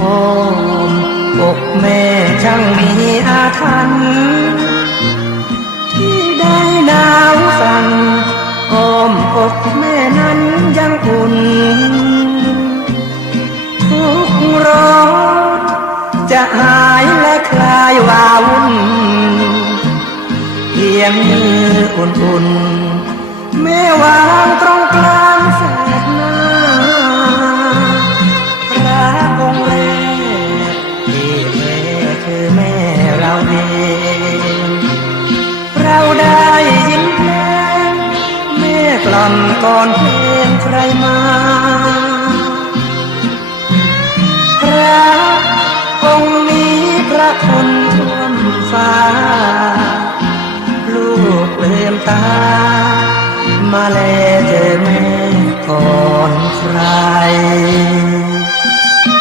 โอมอกแม่ช่างมีอาถรรพ์ที่ได้หนาวสั่นอ้อมอกแม่นั้นยังอุ่นทุกร้อนจะหายและคลายวาวุ่นเพียงมืออุ่นๆแม่วางตรง คือแม่เราเองเราได้ยินเพลงแม่กล่อมก่อนเพลงใครมาพระองค์นี้พระคุณท่วมฟ้า ลูกเลืมตา มาแลเจอแม่ก่อน